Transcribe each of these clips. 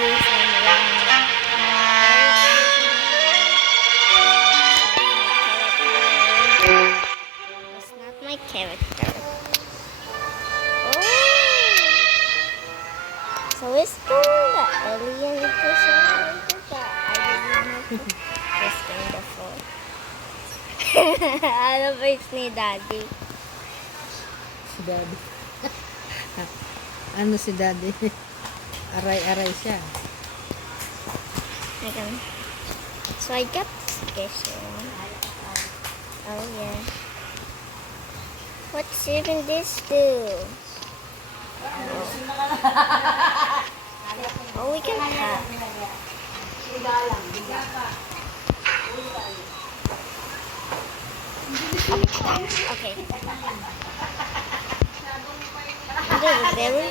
reason why. That's not my character. Oh. So it's the alien personality that I didn't know. It's wonderful. Ano face ni Daddy? Si Daddy. Ano si Daddy? Aray-aray siya. Okay. So I got this one. Oh yeah. What's even this do? Oh, we can have. Okay. Under the berry,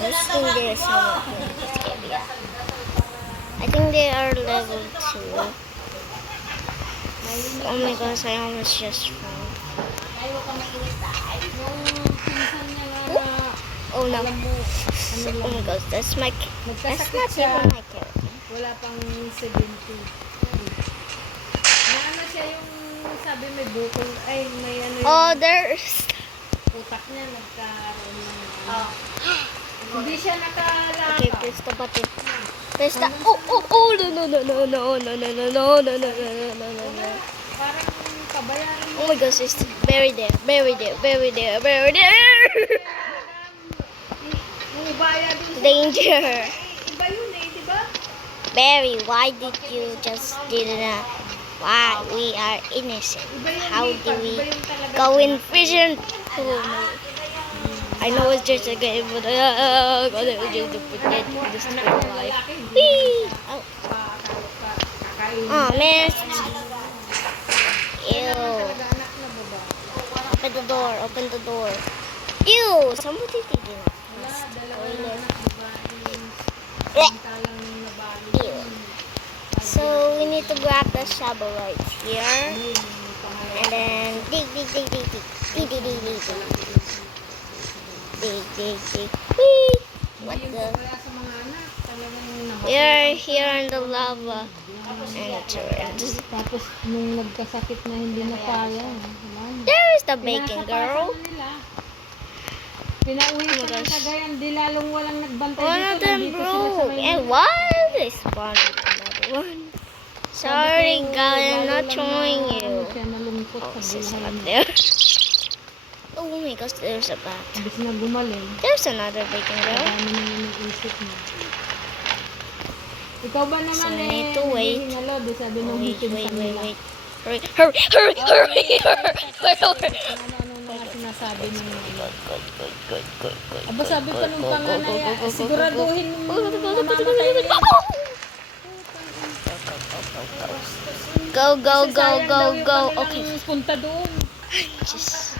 let's think there's someone in this area. I think they are level 2. Oh my gosh, I almost just found. Oh no. Oh my gosh, that's not even my character. Wala pang 70. Na ano siya yung sabi may bukol, ay may ano yung Oh, there's. utak niya nagkaroon ng hindi siya nakalapa. Okay, press the button. Press the. Oh, no, no, no, no, no, no, no, no, no, no, no, no, no, no. Parang kabayaran Oh my gosh, it's buried there, buried there, buried there, buried there. yung baya dun sa Danger. iba yun di ba? Barry, why did you just did that? Why? We are innocent. How do we go in prison? Oh, no. I know it's just a game, but I'm just to pretend this is my life. Whee! Oh. Oh, missed. Ew. Open the door, open the door. Ew, somebody did it. Ew. So we need to grab the shovel right here. And then dig, dig, dig, dig, dig. Dig, dig, dig, dig, dig. Dig, dig, dig. Whee! What the? We are here in the lava. And Tapos nung nagkasakit na hindi na kaya. there's the bacon girl. Pinauwi ko ng Cagayan, di lalong walang nagbantay One of dito. them Nandito sila sa broke. Maynila. And why they spawned another one? Sorry, guys, I'm not showing you. Siya nalungkot Oh, sa she's buhay not niya. there. Oh my gosh, there's a bat. Imbis na gumaling, There's another bacon girl. dami na yung isip niya. Ikaw ba naman So, we need to wait. hingalo, di sabi nung Wait, bitin wait, sa wait, nila. wait. Hurry, hurry, hurry, hurry, hurry. Ano mga sinasabi ng Good. Aba sabi pa nung panganay, siguraduhin mong mamamatay niya. Go. Okay. Punta doon. Just.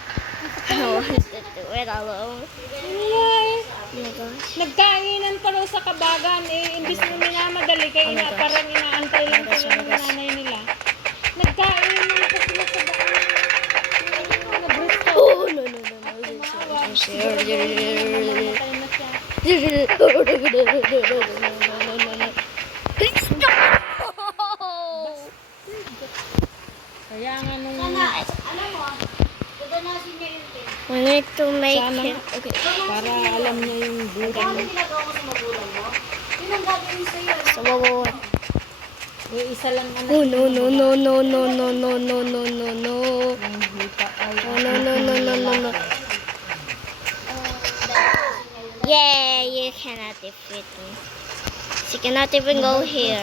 I wanted to do it alone. Oh my gosh. Nagkainan pa raw sa kabagan imbis na minamadali kaya Oh my gosh. parang inaantay lang Oh my gosh, sila oh my ng gosh. nanay nila. Nagkainan pa sila sa daan. Nag-gusto. Oh, no. Namatay na siya. Kaya nga nung We need to make Sana. it. Okay. para alam niya yung buhay. So, whoa. Isa lang anak. Oh, no. Yung hita ay No. Yeah, you cannot defeat me. She cannot even go here.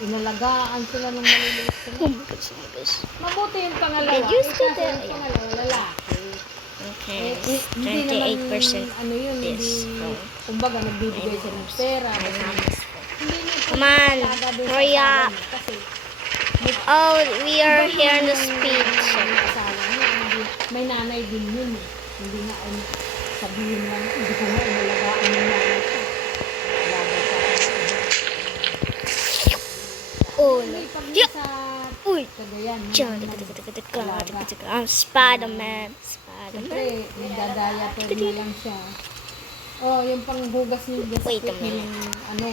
Inalagaan sila ng maliliit sila. Oh my gosh. Mabuti yung pangalawa. Did you see Kasi that? yung pangalawa, lalaki. Okay, Hindi 28% naman, ano yun, this. hindi, kumbaga, nagbibigay siya ng pera. Hindi niya Come on, talaga doon sa hurry asawa up. niya. Kasi, Oh, we are here in the speed. yung asawa niya, may nanay din yun. Hindi nga, sabihin lang, hindi ko nga inalagaan yung nanay ko. Oh, no. Yeah. Sa Uy. Cagayan. I'm Spider-Man. Siyempre, nagdadaya pa na lang siya. Oh, yung panghugas niyo dyan sa Wait a pit, minute. ano,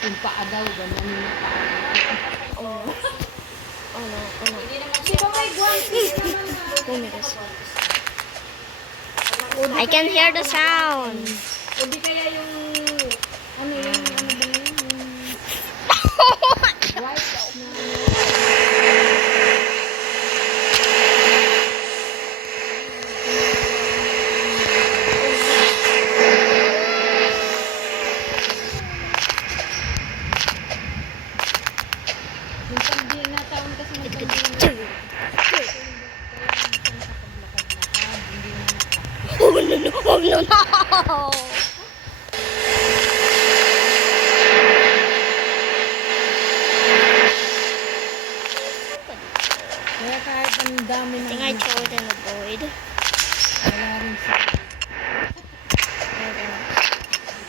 Yung paa daw, gano'n yung paa. Oh no. Oh no. Oh no. Di ba may guwantes naman na? Oh my gosh. I can hear the sound. O di kaya yung, ano ba yun? Yung wipes na, yung pandi na taon kasi ng pandi na. Oh no no. Oh no no. Kaya kahit ang dami I ng think I throw it in the void. wala rin sa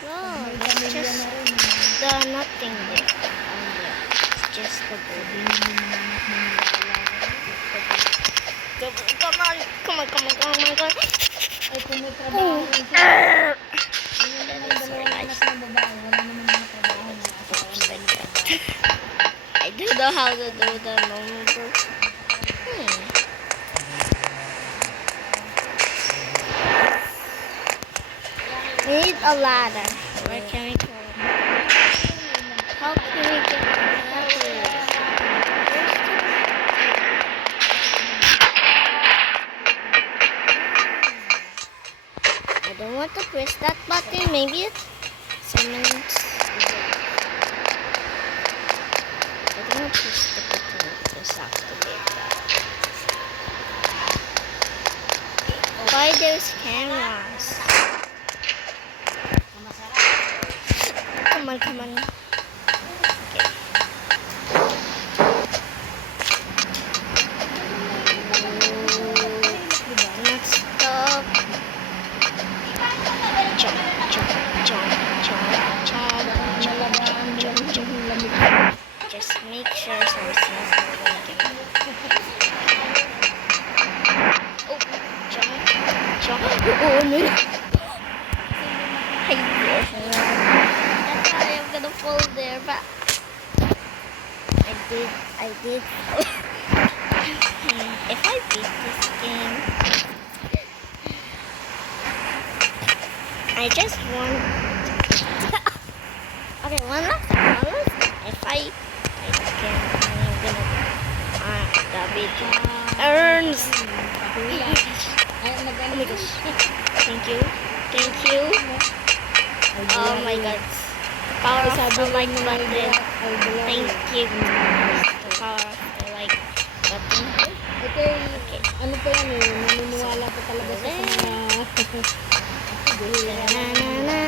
No, may it's pamilya just na rin. the nothing there. It's just the void. Come on, come on, come on, come on, come on. Ay, kung may trabaho rin siya. Yun naman That is so dalawang nice. anak ng babae. Wala naman mga trabaho na asawa Just na like that. I don't know how to do the normal bird. We need a ladder. Where can we go? How can we get the ladder? I don't want to press that button. Maybe it's someone's. I don't want to press the button. Just activate that. Why there's cameras? Come on, come on. Okay. Not stop. Jump, jump, jump, jump, jump, jump, jump, jump, jump. Just make sure something's not working. Oh, jump, jump. Oh no. I thought I am gonna fall there, but I did. If I beat this game, I just want. Okay, one last time. If I can, I'm gonna. The big earns. Ay, Oh nag-ano my gosh. Thank you. Thank you. Oh my god. The power of the like button. Thank you. The power of the like button. Okay, Okay. ano pa yan eh, naniniwala pa talaga sa mga Na na na.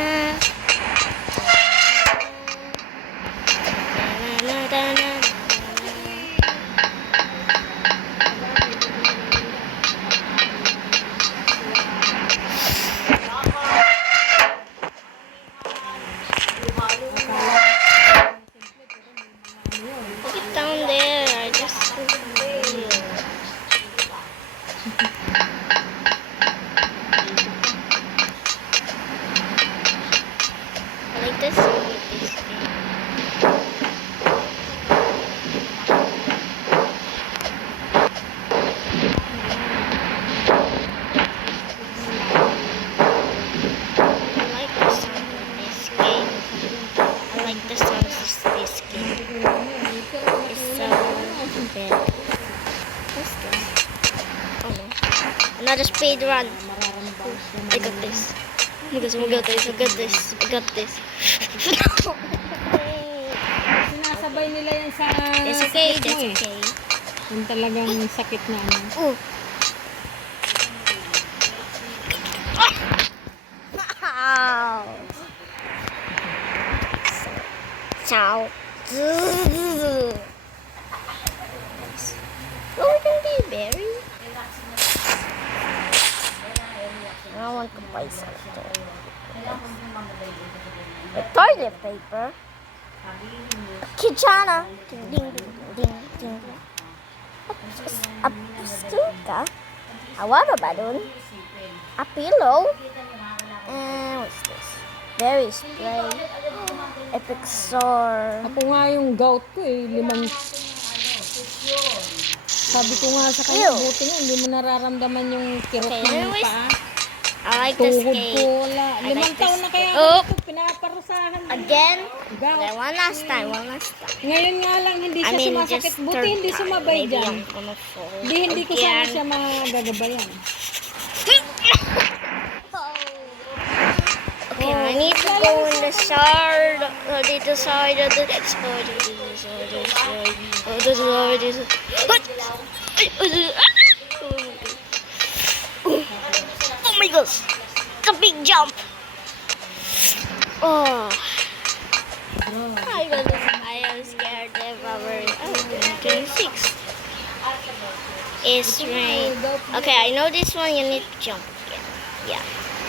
Na na na na. Put it down there. I just put it there. I like this song with this game. I like the sound of this game. I like the sound of this game. It's so bad. What's this? Oh no. Another speed run. I got this. Oh my gosh, I got this. I got this. I got this. sinasabay nila yan sa It's okay. sakit mo It's eh. okay. Yung talagang sakit na ano. Ooh. Ow. Ciao. Oh, we can be berry. I want to buy something. A toilet paper. Kitchana. Ding ding ding ding ding. A pustuka. A water balloon. A pillow. And what's this? Berry spray. A Pixar. Ako nga yung gout ko eh, sabi ko nga sa kanya, Ew. buti nga, hindi mo nararamdaman yung kirot Okay, ng anyways, paa. I like this Tuhod ko, cake. wala. I 5 like taon this na kaya cake. ako Oh. ito, pinaparusahan. Again? Gout. Okay, one last time. Ngayon nga lang, hindi I siya mean, sumasakit. just Buti third hindi time. sumabay Maybe dyan. I'm gonna fall Hindi ko sana again. siya magagabayan. Okay, I need to go in the side. I need the side of the side. Oh my gosh! It's a big jump. Oh, I am scared if our 26 is rain. Okay, I know this one. You need to jump again. Yeah.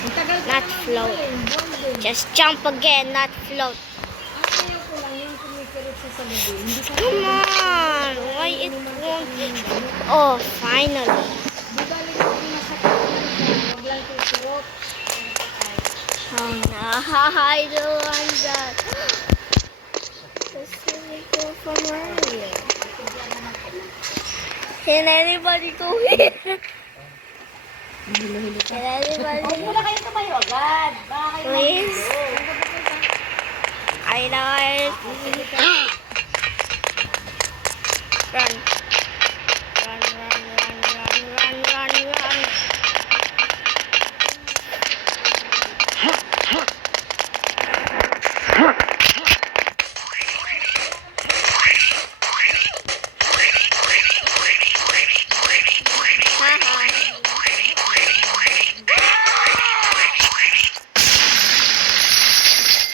Ang tagal pa Not naman float. yun, Bolden. Just jump again, not float. Ang ayaw ko lang yung kumikirot siya sa gabi. Hindi ka Come on, why it won't? Oh, finally. Di ba lang yung masakit na siya, huwag lang kikirot. Oh no, I don't want that. The swimming pool from earlier. Can anybody go here? Can anybody? Wala kayo tumayo agad. Baka kayo Please? I know it. Run. Run, run, run, run, run, run, run.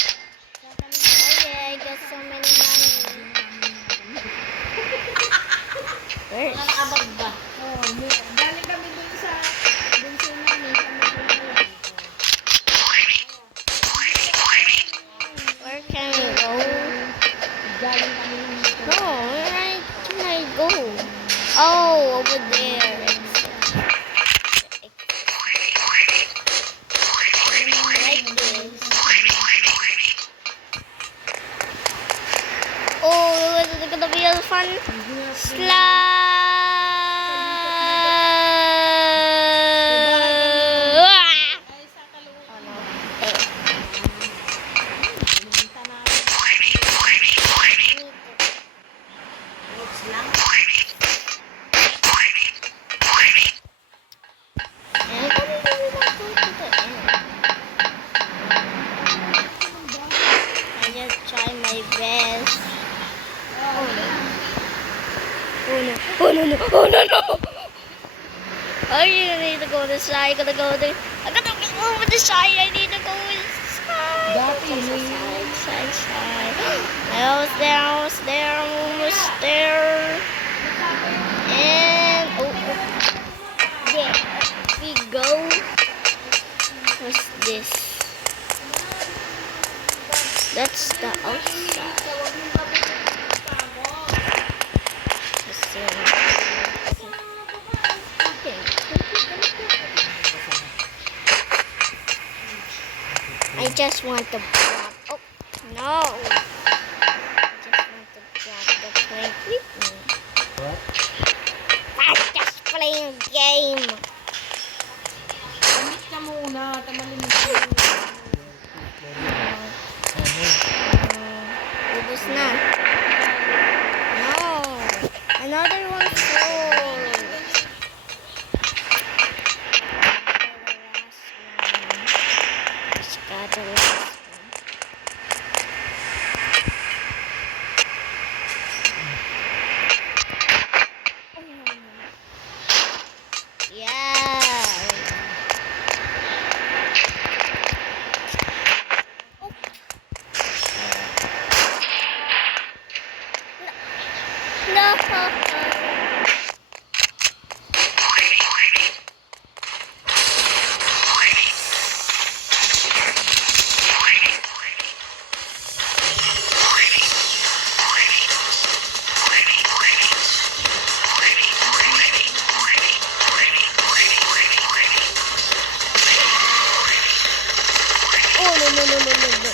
Oh yeah, I got so many money. Where? nakabag ba? Oo, galing kami dun sa namin sa Magulang. Where can we go? Galing kami ng No, where can I go? Oh, over there. Like this. Oh, this is gonna be a fun slide. Ay, sa kalungan. Oh no. And I don't really want to go to the end. I just try my best. Oh no. Oh no. Oh no no. Oh no no. I need to go this side. I gotta go there. I gotta go over the side. I need to go inside. Dati, Side. I was there. I'm almost there. And there we go. What's this? That's the outside. Let's see. I just want to block. Oh no! I just want to block the plane with me. I'm just playing a game. Damit ka muna, tamalin mo. Ubus na. No. Another one full. Got the last one. Yeah. No. Oh no.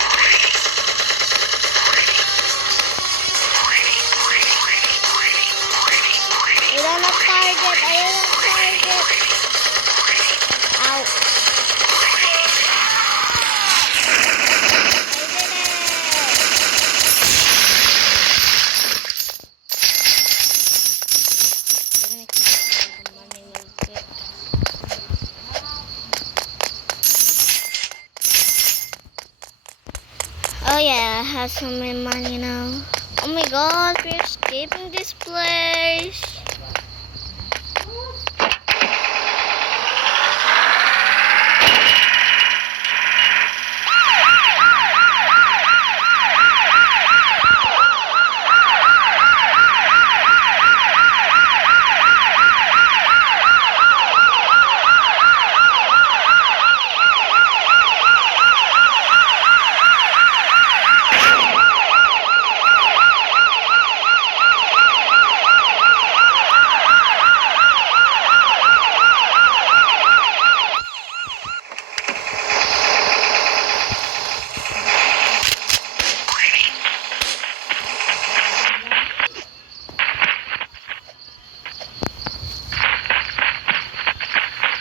yeah, I have so many money now. Oh my god, we're escaping this place.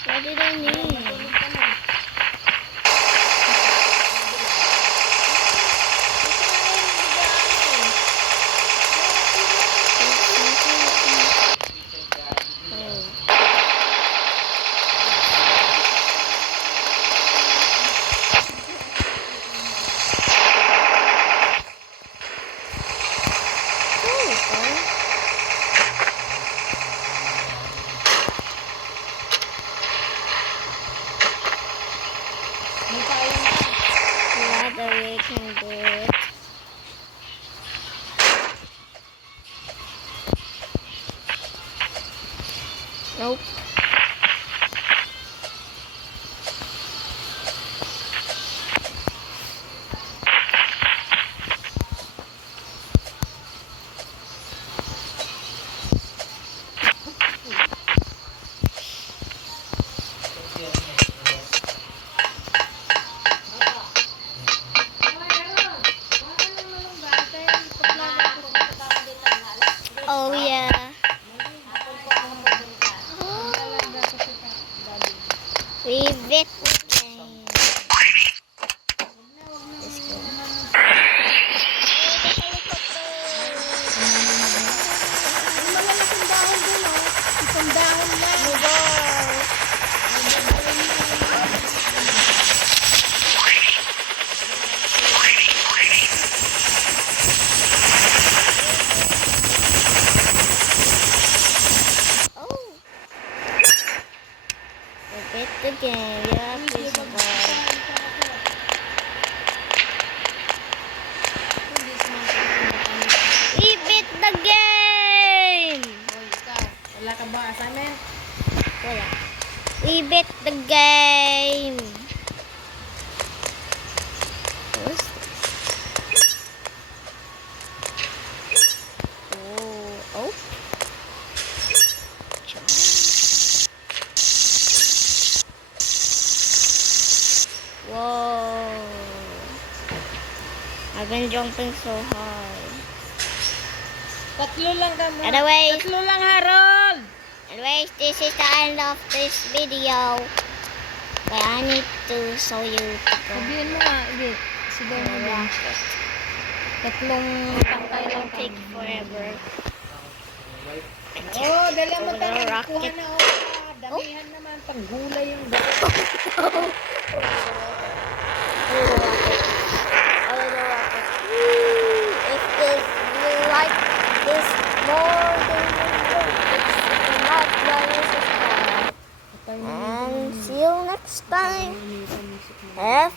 What did I mean? May payong ka. Yeah, that we can do it. Nope. Oh yeah. We beat the game. Let's go. May malalaking dahon dun, oh. Isang dahon lang. Oh. We beat the game. Yeah, please survive. We beat the game. Wala ka ba assignment? Wala. We beat the game. What's this? Oh, oh. Whoa. I've been jumping so high. Tatlo lang ka mo. Anyways, Tatlo lang, Harold! this is the end of this video. But I need to show you to go. Sabihin mo nga, hindi. Sigaw mo lang. Rocket. Tatlong tangkay It lang will take forever. Oh, dala mo Little tayo. rocket. Kuha na ako. Damihan naman. Panggulay yung gawin. If you like this more than not subscribe. And see you next time. Have